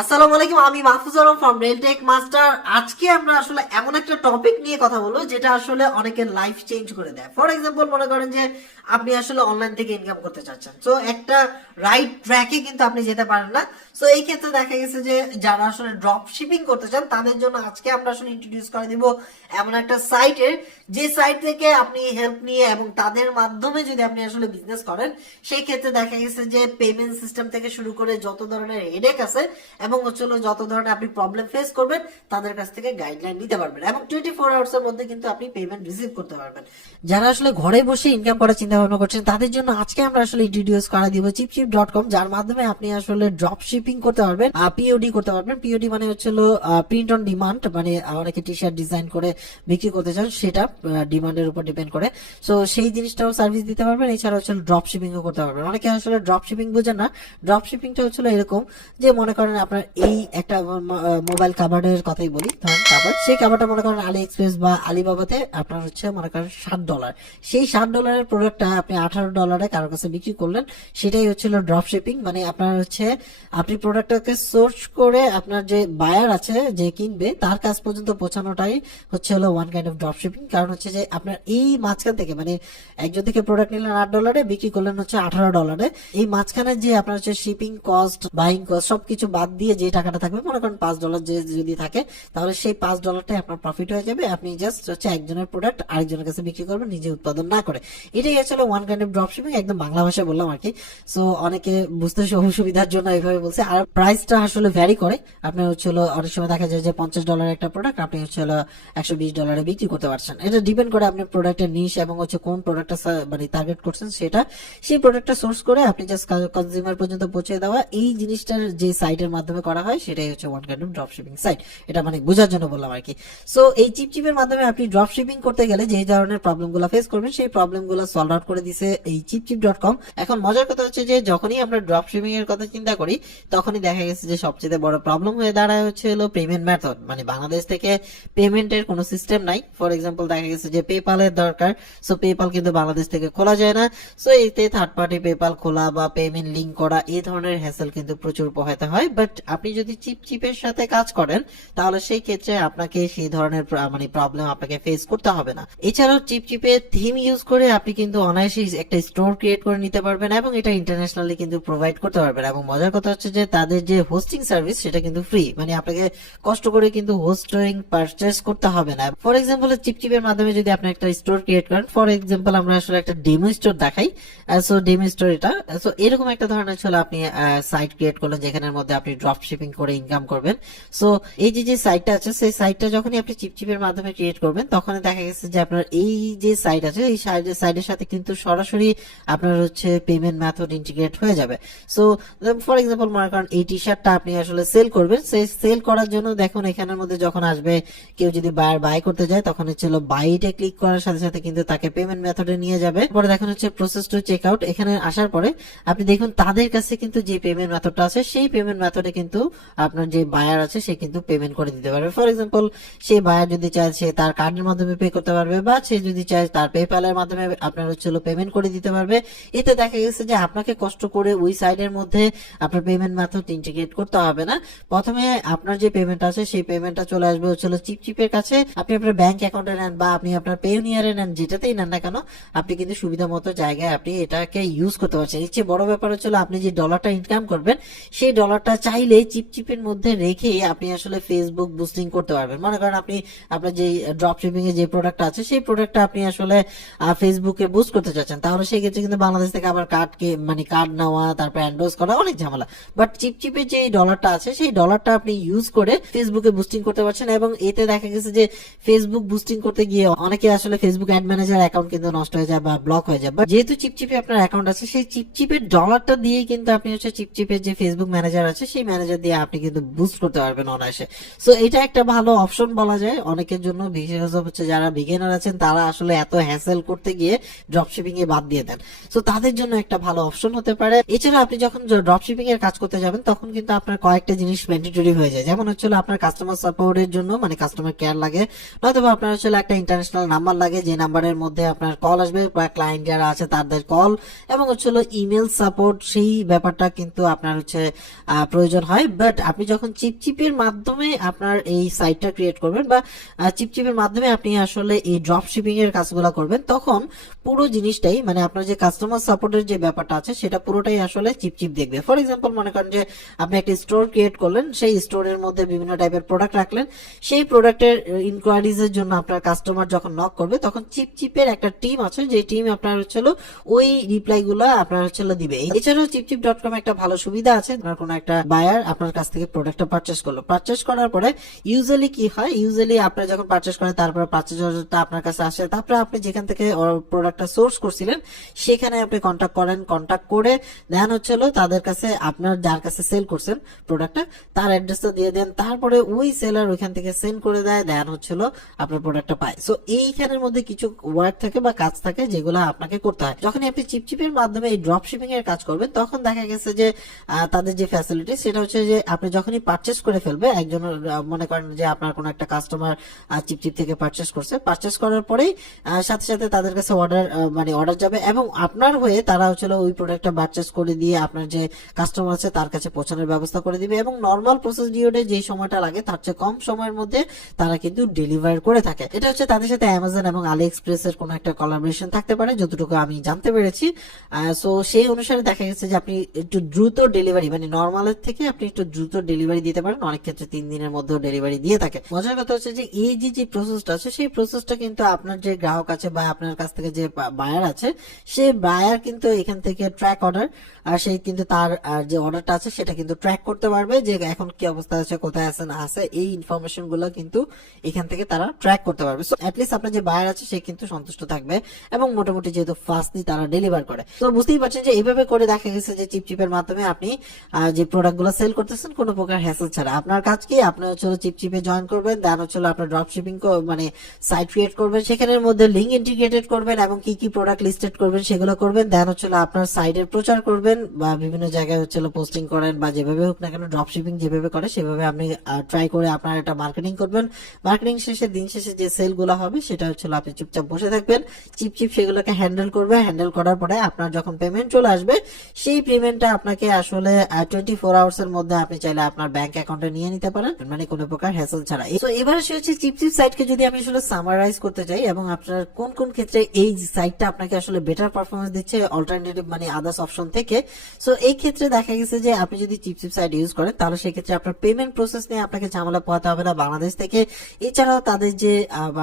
আসসালামু আলাইকুম, আমি মাহফুজ আলম ফ্রম রেলটেক মাস্টার। আজকে আমরা আসলে এমন একটা টপিক নিয়ে কথা বলবো যেটা আসলে অনেকের লাইফ চেঞ্জ করে দেয়। ফর এক্সাম্পল, মনে করেন যে আপনি আসলে অনলাইন থেকে ইনকাম করতে চাচ্ছেন, তো একটা রাইট ট্র্যাকে কিন্তু আপনি যেতে পারেন না। তো এই ক্ষেত্রে দেখা গেছে যে যারা আসলে ড্রপ শিপিং করতে চান তাদের জন্য আজকে আমরা আসলে ইন্ট্রোডিউস করে দিব এমন একটা সাইটের, যে সাইট থেকে আপনি হেল্প নিয়ে এবং তাদের মাধ্যমে যদি আপনি আসলে বিজনেস করেন, সেই ক্ষেত্রে দেখা গেছে যে পেমেন্ট সিস্টেম থেকে শুরু করে যত ধরনের হেডেক আছে এবং যত ধরনের আপনি প্রবলেম ফেস করবেন তাদের কাছ থেকে গাইডলাইন নিতে পারবেন এবং 24 আওয়ার্স এর মধ্যে কিন্তু আপনি পেমেন্ট রিসিভ করতে পারবেন। যারা আসলে ঘরে বসে ইনকাম করার চিন্তা ভাবনা করছেন তাদের জন্য আজকে আমরা আসলে ইন্ট্রোডিউস করা দিব চিপচিপ.com, যার মাধ্যমে আপনি আসলে ড্রপ শিপিং করতে পারবেন, পিওডি করতে পারবেন। পিওডি মানে প্রিন্ট অন ডিমান্ড, মানে অনেকে টি শার্ট ডিজাইন করে বিক্রি করতে চান, সেটা ডিমান্ডের উপর ডিপেন্ড করে। সো সেই জিনিসটাও সার্ভিস দিতে পারবেন। এছাড়া ড্রপ শিপিং ও করতে পারবেন। অনেকে আসলে ড্রপ শিপিং বোঝেন না। ড্রপ শিপিংটা এরকম যে, মনে করেন আপনার এই একটা মোবাইল কাভারের কথাই বলি, ধরেন কাভার, সেই কাভারটা মনে করেন আলি এক্সপ্রেস বা আলিবাবাতে আপনার মনে করেন $7, সেই $7 প্রোডাক্টটা আপনি $18 কারোর কাছে বিক্রি করলেন, সেটাই ড্রপ শিপিং। মানে আপনার আপনি প্রোডাক্টটাকে সোর্স করে আপনার যে বায়ার আছে, যে কিনবে, তার কাছ পর্যন্ত পৌঁছানোটাই one kind of drop shipping. কারণ যে আপনার এই মাঝখান থেকে, মানে একজন থেকে প্রোডাক্ট নিলেন $8, বিক্রি করলেন $18, এই মাঝখানে যে আপনার শিপিং কস্ট, বাইং কস্ট সবকিছু বাদ দিয়ে যে টাকাটা থাকবে, মনে করেন $5 যে যদি থাকে, তাহলে সেই $5টাই আপনার প্রফিট হয়ে যাবে। আপনি জাস্ট একজনের প্রোডাক্ট আরেকজনের কাছে বিক্রি করবেন, নিজে উৎপাদন না করে। এটাই one kind of drop shipping, একদম বাংলা ভাষায় বললাম আর কি। সো অনেকে বুঝতে অসুবিধার জন্য এইভাবে বলছে। আর প্রাইসটা ভ্যারি করে। আপনার অনেক সময় দেখা যায় যে $50 একটা প্রোডাক্ট আপনি $120 বিক্রি করতে পারছেন। এটা ডিপেন্ড করে আপনার প্রোডাক্টের নিশ এবং কোন প্রোডাক্টটা মানে টার্গেট করছেন, সেটা সেই প্রোডাক্টটা সোর্স করে আপনি জাস্ট কনজিউমার পর্যন্ত পৌঁছে দেওয়া। এই জিনিসটার যে সাইটের মাধ্যমে করা হয় সেটাই one kind of drop shipping site. এটা মানে বোঝার জন্য বললাম আর কি। সো এই চিপচিপের মাধ্যমে আপনি ড্রপ শিপিং করতে গেলে যে ধরনের প্রবলেমগুলো ফেস করবেন, সেই প্রবলেমগুলো সলভ আউট করে দিছে এই চিপচিপ.com। এখন মজার কথা যে যখনই আমরা ড্রপ শিপিং এর কথা চিন্তা করি, তখনই দেখা গেছে যে সবচেয়ে বড় প্রবলেম হয়ে দাঁড়ায় পেমেন্ট মেথড। মানে বাংলাদেশ থেকে পেমেন্টের কোনো সিস্টেম নাই। ফর এক্সাম্পল, দেখা গেছে যে পেপালের দরকার, সো পেপাল কিন্তু বাংলাদেশ থেকে খোলা যায় না। সো এতে থার্ড পার্টি পেপাল খোলা বা পেমেন্ট লিঙ্ক করা, এই ধরনের হ্যাসেল কিন্তু প্রচুর পোহাতে হয়। বাট আপনি যদি চিপচিপের সাথে কাজ করেন, তাহলে সেই ক্ষেত্রে আপনাকে সেই ধরনের মানে প্রবলেম আপনাকে ফেস করতে হবে না। এছাড়াও চিপচিপের থিম ইউজ করে আপনি কিন্তু অনায়াসে একটা স্টোর ক্রিয়েট করে নিতে পারবেন এবং এটা ইন্টারন্যাশনালি কিন্তু প্রোভাইড করতে পারবেন। এবং মজার কথা যে তাদের যে হোস্টিং সার্ভিস, সেটা কিন্তু ফ্রি। মানে আপনাকে কষ্ট করে কিন্তু হোস্টিং পারচেজ করতে হবে না। ফর এক্সাম্পল, চিপচিপের মাধ্যমে যদি আপনি একটা স্টোর ক্রিয়েট করেন, ফর এক্সাম্পল আমরা একটা ডেমো স্টোর দেখাই। সো ডেমো স্টোর এটা, সো এরকম একটা ধরনের আপনি সাইট ক্রিয়েট করলেন, যেখানের মধ্যে আপনি ড্রপ শিপিং করে ইনকাম করবেন। সো এই যে সাইটটা আছে, সেই সাইটটা যখনই আপনি চিপচিপের মাধ্যমে ক্রিয়েট করবেন, তখন দেখা গেছে যে আপনার এই যে সাইট আছে, এই সাইটের সাথে কিন্তু সরাসরি আপনার পেমেন্ট মেথড ইন্টিগ্রেট হয়ে যাবে। সো ফর এক্সাম্পল, মনে করেন এই টি শার্টটা আপনি সেল করবেন, সেই সেল করার জন্য দেখুন এখানের মধ্যে যখন আসবে, কেউ যদি বাই করতে যায়, তখন বাইটে ক্লিক করার সাথে সাথে কিন্তু তাকে পেমেন্ট মেথডে নিয়ে যাবে। পরে দেখুন প্রসেস টু চেক আউট, এখানে আসার পরে আপনি দেখুন তাদের কাছে কিন্তু যে পেমেন্ট মেথডটা আছে, সেই পেমেন্ট মেথডে কিন্তু আপনার যে বায়ার আছে সে কিন্তু পেমেন্ট করে দিতে পারবে। ফর এক্সাম্পল, সেই বায়ার যদি চায় সে তার কার্ডের মাধ্যমে পে করতে পারবে, বা সে যদি চায় তার পেপ্যালের মাধ্যমে আপনার পেমেন্ট করে দিতে পারবে। এতে দেখা গেছে যে আপনাকে কষ্ট করে ওই সাইডের মধ্যে আপনার পেমেন্ট মেথড ইন্টিগ্রেট করতে হবে না। প্রথমে আপনার যে পেমেন্ট আছে, সেই পেমেন্টটা চলে আসবে চিপচিপের কাছে। আপনি আপনার ব্যাংক অ্যাকাউন্টে নেন বা আপনি আপনার পেওনিয়ারে নেন, যেটাতেই নেন না কেন, আপনি কিন্তু সুবিধা মতো জায়গায় আপনি এটাকে ইউজ করতে পারছেন। এর চেয়ে বড় ব্যাপার আপনি যে ডলারটা ইনকাম করবেন, সেই ডলারটা চাইলে চিপচিপের মধ্যে রেখে আপনি ফেসবুক বুস্টিং করতে পারবেন। মনে করেন আপনি আপনার যে ড্রপ শিপিং এর যে প্রোডাক্ট আছে, সেই প্রোডাক্টটা আপনি ফেসবুকে বুস্ট করতে চাচ্ছেন, তাহলে সেই ক্ষেত্রে কিন্তু বাংলাদেশ থেকে আবার কার্ড নেওয়া, তারপর এন্ডোর্স করা, অনেক ঝামেলা। বাট চিপচিপের যে ডলারটা আছে, সেই ডলারটা আপনি ইউজ করে ফেসবুকে বুস্টিং করতে পারছেন। এবং এতে দেখা গেছে যে ফেসবুক বুস্টিং করতে গিয়ে অনেকে ফেসবুক অ্যাড ম্যানেজার অ্যাকাউন্ট কিন্তু নষ্ট হয়ে যায় বা ব্লক হয়ে যায়। বাট যেহেতু চিপচিপে আপনার অ্যাকাউন্ট আছে, সেই চিপচিপের ডলারটা দিয়ে কিন্তু আপনি চিপচিপের যে ফেসবুক ম্যানেজার আছে, সেই ম্যানেজার দিয়ে আপনি কিন্তু বুস্ট করতে পারবেন অনায়াসে। সো এটা একটা ভালো অপশন বলা যায় অনেকের জন্য, বিশেষত যারা বিগিনার আছেন, তারা এত হ্যাসেল করতে গিয়ে ড্রপ শিপিং এ বাদ দিয়ে দেন। সো তাদের জন্য একটা ভালো অপশন হতে পারে। এছাড়া আপনি যখন ড্রপ শিপিং এর কাজ করতে যাবেন, তখন কিন্তু আপনার কয়েকটা জিনিস ম্যান্ডেটরি হয়ে যায়। যেমন আপনার কাস্টমার সাপোর্টের জন্য, মানে কাস্টমার কেয়ার লাগে, নয়তো আপনার একটা ইন্টারন্যাশনাল নাম্বার লাগে, যে নাম্বারের মধ্যে আপনার কল আসবে, বা ক্লায়েন্ট যারা আছে তাদের কল, এবং ইমেল সাপোর্ট, সেই ব্যাপারটা কিন্তু আপনার প্রয়োজন প্রয়োজন হয়। বাট আপনি যখন চিপচিপের মাধ্যমে আপনার এই সাইটটা ক্রিয়েট করবেন বা চিপচিপের মাধ্যমে আপনি আসলে এই ড্রপ শিপিং এর কাজগুলো করবেন, তখন পুরো জিনিসটাই মানে আপনার যে কাস্টমার সাপোর্টের যে ব্যাপারটা আছে সেটা পুরোটাই আসলে চিপচিপ দেখবে। ফর এক্সাম্পল মনে করেন যে আপনি একটা স্টোর ক্রিয়েট করলেন, সেই স্টোরের মধ্যে বিভিন্ন টাইপের প্রোডাক্ট রাখলেন, সেই প্রোডাক্টের ইনকোয়ারিজ এর জন্য আপনার কাস্টমার যখন নক করবে তখন চিপচিপের একটা টিম আছে, যে টিম আপনার হচ্ছিল ওই রিপ্লাই গুলো আপনার হচ্ছিল দিবে। এছাড়াও চিপচিপ.com একটা ভালো সুবিধা আছে, আপনার কোনো একটা বায়ার আপনার কাছ থেকে প্রোডাক্টটা পারচেস করলো, পারচেস করার পরে ইউজুয়ালি কি হয়, ইউজুয়ালি আপনার যখন পারচেস করেন তারপরে পারচেস অর্ডারটা আপনার কাছে আসে, তারপরে আপনি যেখান থেকে প্রোডাক্টটা সোর্স করছিলেন সেখানে আপনি কন্ট্যাক্ট করেন, কন্ট্যাক্ট করে দেন হচ্ছিল তাদের কাছে আপনার যার কাছে সেল করছেন প্রোডাক্টটা তার অ্যাড্রেসটা দিয়ে দেন, তারপরে ওই সেলার ওইখান থেকে সেন্ড করে দেয়, দেন হচ্ছিল আপনার প্রোডাক্টটা পায়। সো এইখানের মধ্যে কিছু ওয়ার্ক থাকে বা কাজ থাকে যেগুলো আপনাকে করতে হয়। যখন আপনি চিপচিপের মাধ্যমে এই ড্রপ শিপিং এর কাজ করবেন তখন দেখা গেছে যে তাদের যে ফ্যাসিলিটি সেটা হচ্ছে যে আপনি যখনই পারচেস করে ফেলবে একজন, মনে করেন যে আপনার কোন একটা কাস্টমার চিপচিপ থেকে পারচেস করছে, পারচেস করার পরেই সাথে সাথে তাদের কাছে অর্ডার মানে অর্ডার যাবে এবং আপনার হয়ে তারা হচ্ছে ওই প্রোডাক্টটা পারচেস করে দিয়ে আপনার যে কাস্টমার আছে তার কাছে পৌঁছানোর ব্যবস্থা করে দিবে এবং নর্মাল প্রসিডিওরে যে সময়টা লাগে তার চেয়ে কম সময়ের মধ্যে তারা কিন্তু ডেলিভার করে থাকে। এটা হচ্ছে তাদের সাথে অ্যামাজন এবং আলি এক্সপ্রেস এর কোনো একটা কোলাবোরেশন থাকতে পারে যতটুকু আমি জানতে পেরেছি। সো সেই অনুসারে দেখা গেছে যে আপনি একটু দ্রুত ডেলিভারি মানে নর্মালের থেকে আপনি একটু দ্রুত ডেলিভারি দিতে পারেন, অনেক ক্ষেত্রে 3 দিনের মধ্যেও ডেলিভারি দিয়ে থাকে। মজার কথা হচ্ছে যে এই যে প্রসেসটা আছে সেই প্রসেসটা কিন্তু আপনার যে গ্রাহক আছে বা আপনার কাছ থেকে যে বায়ার আছে সেই বায়ার কিন্তু এখান থেকে ট্র্যাক অর্ডার আর সেই কিন্তু তার যে অর্ডারটা আছে সেটা কিন্তু ট্র্যাক করতে পারবে যে এখন কি অবস্থা আছে, কোথায় আছে না আছে, এই ইনফরমেশন গুলো কিন্তু এখান থেকে তারা ট্র্যাক করতে পারবে। সো অ্যাটলিস্ট আপনার যে বায়ার আছে সে কিন্তু সন্তুষ্ট থাকবে এবং মোটামুটি যেহেতু ফাস্টলি তারা ডেলিভার করে। তো বুঝতেই পারছেন যে এইভাবে করে দেখা গেছে যে চিপচিপের মাধ্যমে আপনি যে প্রোডাক্ট গুলো সেল করতেছেন কোনো প্রকার হ্যাসেল ছাড়া। আপনার কাজ কি, আপনি হচ্ছে চিপচিপে জয়েন করবেন, দেন হচ্ছে আপনার ড্রপ শিপিং মানে সাইট ক্রিয়েট করবেন, সেখানের মধ্যে লিঙ্ক ইন্টিগ্রেটেড করবেন এবং কি কি প্রোডাক্ট লিস্টেড করবেন সেগুলো করবেন, দেন হচ্ছে আপনার সাইটের প্রচার করবেন বা বিভিন্ন জায়গায় হচ্ছে পোস্টিং করেন বা যেভাবে হোক না কেন ড্রপ শিপিং যেভাবে করে সেভাবে আপনি ট্রাই করে আপনার একটা মার্কেটিং করবেন। মার্কেটিং শেষে দিন শেষে যে সেল গুলো হবে সেটা হচ্ছে আপনি চুপচাপ বসে থাকবেন, চিপচিপ সেগুলোকে হ্যান্ডেল করবে। হ্যান্ডেল করার পরে আপনার যখন পেমেন্ট চলে আসবে সেই পেমেন্টটা আপনাকে আসলে 24 আওয়ার্স এর মধ্যে আপনি চাইলে আপনার ব্যাংক অ্যাকাউন্টে নিয়ে নিতে পারেন, মানে কোনো প্রকার হ্যাসেল ছাড়া। তো এবার সে হচ্ছে চিপচিপ সাইটকে যদি আমি আসলে সামারাইজ করতে চাই এবং আপনার কোন কোন ক্ষেত্রে এই সাইটটা আপনাকে আসলে বেটার পারফরমেন্স দিচ্ছে অল্টারনেটিভ মানে আদার্স অপশন থেকে। সো এই ক্ষেত্রে দেখা গেছে যে আপনি যদি চিপচিপ সাইট ইউজ করেন তাহলে সেই ক্ষেত্রে আপনার পেমেন্ট প্রসেস নিয়ে আপনাকে ঝামেলা পোহাতে হবে না বাংলাদেশ থেকে। এছাড়াও তাদের যে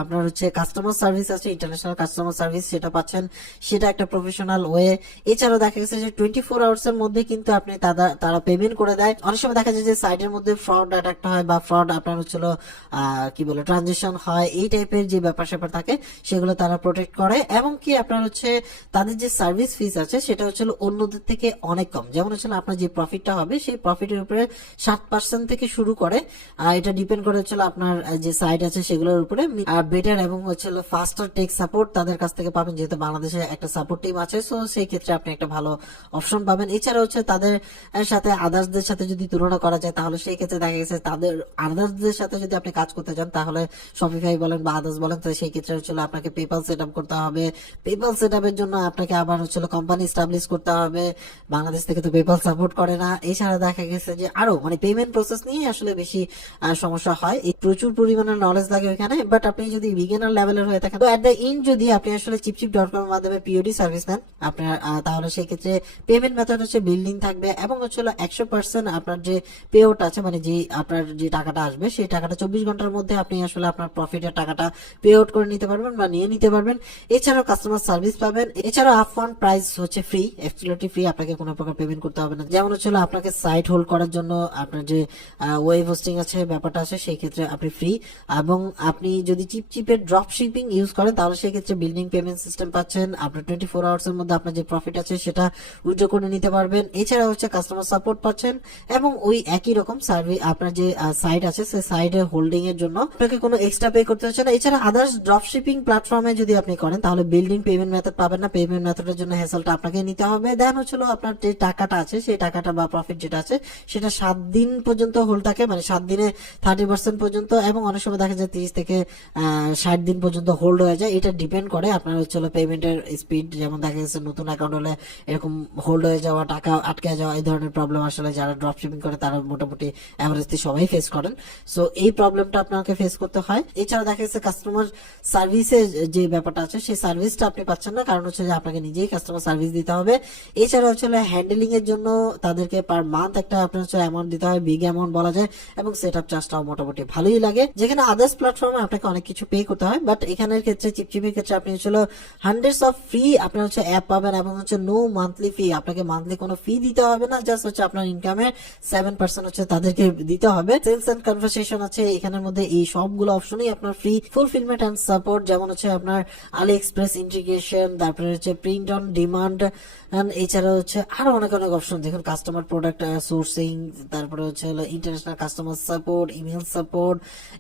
আপনার হচ্ছে কাস্টমার সার্ভিস আছে, ইন্টারন্যাশনাল কাস্টমার সার্ভিস সেটা পাচ্ছেন, সেটা একটা প্রফেশনাল ওয়ে। এছাড়াও দেখা গেছে যে 24 আওয়ার্স এর মধ্যে কিন্তু আপনি তারা পেমেন্ট করে দেয়। অনেক সময় দেখা যায় যে সাইটের মধ্যে ফ্রড অ্যাটাক হয় বা ফ্রড আপনার হচ্ছিল কি বলে ট্রানজেকশন হয়, এই টাইপের যে ব্যাপার স্যাপার থাকে সেগুলো তারা প্রোটেক্ট করে এবং কি আপনার হচ্ছে তাদের যে সার্ভিস ফিস আছে সেটা হচ্ছে অন্যদের থেকে অনেক কম। যেমন হচ্ছে আপনার যে প্রফিটটা হবে সেই প্রফিটের উপরে 7% থেকে শুরু করে, এটা ডিপেন্ড করে হচ্ছে আপনার যে সাইট আছে সেগুলোর উপরে। বেটার এবং হচ্ছে ফাস্টার টেক সাপোর্ট তাদের কাছ থেকে পাবেন, যেহেতু বাংলাদেশে একটা সাপোর্ট টিম আছে। সো সেই ক্ষেত্রে আপনি একটা ভালো অপশন পাবেন। এছাড়া হচ্ছে তাদের সাথে আদার্সদের সাথে যদি তুলনা করা যায় তাহলে সেই ক্ষেত্রে দেখা গেছে তাদের আদার্সদের সাথে যদি আপনি কাজ করতে চান তাহলে শপিফাই বলেন বা আদার্স বলেন, তো সেই ক্ষেত্রে হচ্ছে আপনাকে পেপাল সেট আপ করতে হবে। পেপাল সেট আপের জন্য আপনাকে আবার হচ্ছে কোম্পানি এস্টাবলিশ করতে হবে, বাংলাদেশ থেকে তো পেপাল সাপোর্ট করে না। এছাড়া দেখা গেছে যে আরো মানে পেমেন্ট প্রসেস নিয়ে আসলে বেশি সমস্যা হয়, প্রচুর পরিমাণে নলেজ লাগে ওখানে। বাট আপনি যদি বিগিনার লেভেলের হয়ে থাকেন তো এট দ্য এন্ড যদি আপনি আসলে চিপচিপ.com এর মাধ্যমে পিওডি সার্ভিস নেন আপনার, তাহলে সেই ক্ষেত্রে পেমেন্ট মেথড হচ্ছে বিল্ডিং থাকবে এবং হচ্ছে 100% আপনার যে পে আউট আছে মানে যে আপনার যে টাকাটা আসবে সেই টাকাটা 24 ঘন্টার মধ্যে আপনি আসলে আপনার প্রফিটের টাকাটা পে আউট করে নিতে পারবেন বা নিয়ে নিতে পারবেন। এছাড়াও কাস্টমার সার্ভিস পাবেন। এছাড়াও আপফ্রন্ট প্রাইস হচ্ছে ফ্রি, অ্যাবসলিউটলি ফ্রি, আপনাকে কোনো প্রকার পেমেন্ট করতে হবে না। যেমন হচ্ছে আপনাকে সাইট হোল্ড করার জন্য আপনার যে ওয়েব হোস্টিং আছে ব্যাপারটা আছে সেই ক্ষেত্রে আপনি ফ্রি, এবং আপনি যদি চিপচিপের ড্রপ শিপিং ইউজ করেন তাহলে সেই ক্ষেত্রে বিল্ডিং পেমেন্ট সিস্টেম পাচ্ছেন। আপনার 24 আওয়ার্স এর মধ্যে আপনার যে প্রফিট আছে সেটা উইথড্র করে নিতে পারবেন। এছাড়া হচ্ছে কাস্টমার সাপোর্ট পাচ্ছেন এবং ওই একই রকম সার্ভিস আপনার যে সাইট আছে সেই সাইডে হোল্ডিং এর জন্য আপনাকে কোনো এক্সট্রা পে করতে হচ্ছে না। এছাড়া আদার্স ড্রপ শিপিং প্ল্যাটফর্মে যদি আপনি করেন তাহলে বিল্ডিং পেমেন্ট মেথড পাবেন না, পেমেন্ট মেথডের জন্য হ্যাসেলটা আপনাকে নিতে হবে। দেন হচ্ছে আপনার যে টাকাটা আছে সেই টাকাটা বা প্রফিট যেটা আছে সেটা 7 দিন পর্যন্ত হোল্ড থাকে, মানে 7 দিনে 30% পর্যন্ত, এবং অনেক সময় দেখা যায় 30 থেকে 60 দিন পর্যন্ত হোল্ড হয়ে যায়। এটা ডিপেন্ড করে আপনার হচ্ছে পেমেন্টের স্পিড। যেমন দেখা গেছে নতুন অ্যাকাউন্ট হলে এরকম হোল্ড হয়ে যাওয়া, টাকা আটকে যাওয়া, এই ধরনের প্রবলেম আসলে যারা ড্রপ শিপিং করে তারা মোটামুটি এভারেজলি সবাই ফেস করেন। সো এই প্রবলেমটা আপনাকে ফেস করতে হয়। এছাড়া দেখা যাচ্ছে কাস্টমার সার্ভিসের যে ব্যাপারটা আছে সেই সার্ভিসটা আপনি পাচ্ছেন না, কারণ হচ্ছে যে আপনাকে নিজেই কাস্টমার সার্ভিস দিতে হবে। এছাড়া হচ্ছে হ্যান্ডেলিং এর জন্য তাদেরকে পার মান্থ একটা আপনার হচ্ছে অ্যামাউন্ট দিতে হয়, বিগ অ্যামাউন্ট বলা যায়, এবং সেট আপ চার্জটাও মোটামুটি ভালোই লাগে, যেখানে আদার্স প্ল্যাটফর্মে আপনাকে অনেক কিছু পে করতে হয়। বাট এখানের ক্ষেত্রে চিপচিপির ক্ষেত্রে আপনি হচ্ছে হান্ড্রেডস অফ ফ্রি আপনার হচ্ছে অ্যাপ পাবেন, এবং হচ্ছে নো মান্থলি ফি, আপনাকে মান্থলি কোনো ফি দিতে হবে না, জাস্ট হচ্ছে আপনার ইনকামের 7% হচ্ছে তাদেরকে দিতে হবে। সেলস এন্ড কনভারসেশন আছে এখানের মধ্যে, এই সবগুলো অপশনই আপনার ফ্রি। ফুলফিলমেন্ট এন্ড সাপোর্ট, যেমন হচ্ছে আপনার আলি এক্সপ্রেস ইন্টিগ্রেশন, তারপরে হচ্ছে প্রিন্ট অন ডিমান্ড, এছাড়া হচ্ছে আরো অনেক অনেক অপশন, দেখুন কাস্টমার প্রোডাক্ট সোর্সিং, তারপরে হচ্ছে international customer support, email support,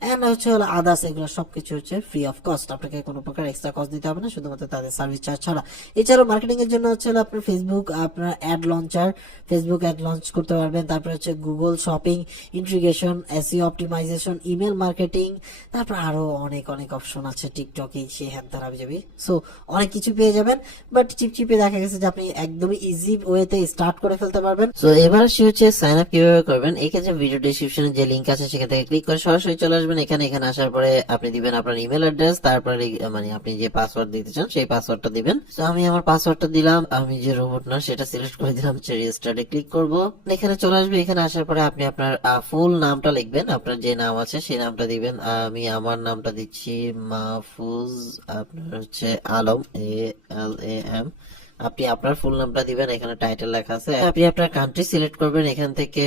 and হচ্ছে আদার্স, এগুলো সবকিছু হচ্ছে ফ্রি অফ কস্ট, আপনাকে কোনো প্রকার এক্সট্রা কস্ট দিতে হবে না, শুধুমাত্র তাদের সার্ভিস চার্জ ছাড়া। এছাড়াও মার্কেটিং এর জন্য হচ্ছে আপনার ফেসবুক, আপনার ad launcher, Facebook ad launch করতে পারবেন, তারপরে হচ্ছে Google shopping integration, SEO optimization, email marketing, তারপর আরো অনেক অনেক অপশন আছে, টিকটক এই সে হ্যান তারা যাবে। সো অনেক কিছু পেয়ে যাবেন, বাট চিপচিপে দেখা গেছে যে আপনি একদমই ইজি ওয়েতে স্টার্ট করে ফেলতে পারবেন। সো এবার সে হচ্ছে সাইন আপ কিভাবে করবেন, এই ক্ষেত্রে ভিডিও ডেসক্রিপশনে যে লিংক আছে সেখান থেকে ক্লিক করে সরাসরি চলে আসবেন এখানে। এখানে আসার পরে আপনি দিবেন আপনার ইমেল অ্যাড্রেস, তারপরে মানে আপনি যে পাসওয়ার্ড দিতে চান সেই পাসওয়ার্ডটা দিবেন। তো আমি আমার পাসওয়ার্ডটা দিলাম, আমি যে রোবট না সেটা সিলেক্ট করে দিলাম, রেজিস্টারে ক্লিক করব, এখানে চলে আসবে। এখানে আসার পরে আপনি আপনার ফুল নামটা লিখবেন, আপনার যে নাম আছে সেই নামটা দিবেন। আমি আমার নামটা দিচ্ছি মাহফুজ আপনার হচ্ছে আলম, ALAM। আপনি আপনার ফুল নামটা দিবেন, এখানে টাইটেল লেখা আছে। আপনি আপনার কান্ট্রি সিলেক্ট করবেন, এখান থেকে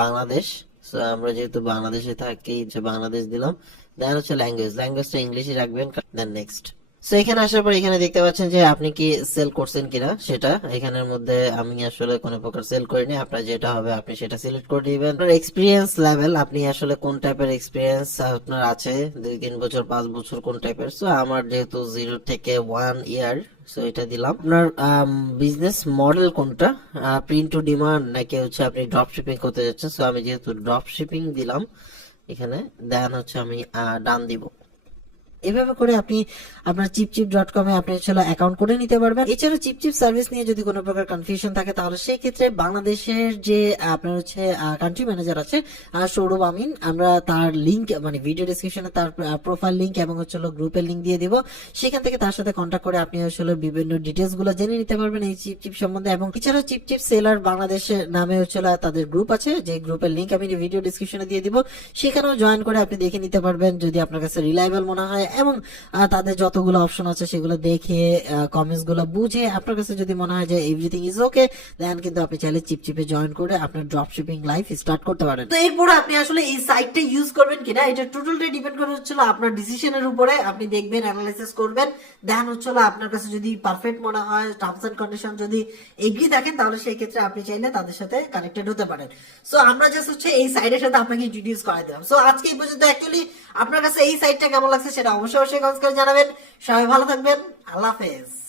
বাংলাদেশ। সো আমরা যেহেতু বাংলাদেশে থাকি, যে বাংলাদেশ দিলাম। দেন হচ্ছে ল্যাঙ্গুয়েজটা ইংলিশে রাখবেন, দেন নেক্সট। সো এখানে আসার পর এখানে দেখতে পাচ্ছেন যে আপনি কি সেল করছেন কিনা সেটা, এখানের মধ্যে আমি আসলে কোনো প্রকার সেল করিনি, আপনার যেটা হবে আপনি সেটা সিলেক্ট করে দিবেন। আপনার এক্সপিরিয়েন্স লেভেল, আপনি আসলে কোন টাইপের এক্সপিরিয়েন্স আপনার আছে, 2-3 বছর 5 বছর কোন টাইপের। সো আমার যেহেতু 0 থেকে 1 ইয়ার, সো এটা দিলাম। আপনার বিজনেস মডেল কোনটা, প্রিন্ট টু ডিমান্ড নাকি হচ্ছে আপনি ড্রপ শিপিং করতে যাচ্ছেন। সো আমি যেহেতু ড্রপ শিপিং দিলাম এখানে, দেন হচ্ছে আমি ডান দিব। এভাবে করে আপনি আপনার চিপচিপ.com এ আপনি অ্যাকাউন্ট করে নিতে পারবেন। এছাড়া চিপচিপ সার্ভিস নিয়ে যদি কোনো প্রকার কনফিউশন থাকে তাহলে সেই ক্ষেত্রে বাংলাদেশের যে আপনার হচ্ছে কান্ট্রি ম্যানেজার আছে সৌরভ আমিন, আমরা তার লিংক মানে ভিডিও ডেসক্রিপশনে তার প্রোফাইল লিংক এবং হচ্ছে গ্রুপের লিংক দিয়ে দিব, সেখান থেকে তার সাথে কন্ট্যাক্ট করে আপনি বিভিন্ন ডিটেলস গুলো জেনে নিতে পারবেন এই চিপচিপ সম্বন্ধে। এবং এছাড়া চিপচিপ সেলার বাংলাদেশের নামে তাদের গ্রুপ আছে, যে গ্রুপের লিংক আমি ভিডিও ডেসক্রিপশনে দিয়ে দিব, সেখানেও জয়েন করে আপনি দেখে নিতে পারবেন যদি আপনার কাছে রিলায়েবল মনে হয়, এবং তাদের যতগুলো অপশন আছে সেগুলো দেখে কমেন্টস গুলো বুঝে আপনার কাছে যদি মনে হয় যে এভরিথিং ইজ ওকে, দেন কিন্তু আপনি চাইলে চিপচিপে জয়েন করে আপনার ড্রপ শিপিং লাইফ স্টার্ট করতে পারেন। তো এরপরে আপনি আসলে এই সাইটটা ইউজ করবেন কিনা এটা টোটালটাই ডিপেন্ড করে আপনার ডিসিশনের উপরে। আপনি দেখবেন, অ্যানালাইসিস করবেন, দেন আপনার কাছে যদি পারফেক্ট মনে হয়, টার্মস এন্ড কন্ডিশন যদি এগ্রি থাকেন, তাহলে সেই ক্ষেত্রে আপনি চাইলে তাদের সাথে কানেক্টেড হতে পারেন। সো আমরা জাস্ট এই সাইটের সাথে আপনাকে ইন্ট্রোডিউস করাই দিলাম। সো আজকে এই পর্যন্ত। অ্যাকচুয়ালি আপনার কাছে এই সাইটটা কেমন লাগছে সেটা অবশ্যই কমেন্টস করে জানাবেন। সবাই ভালো থাকবেন, আল্লাহ হাফেজ।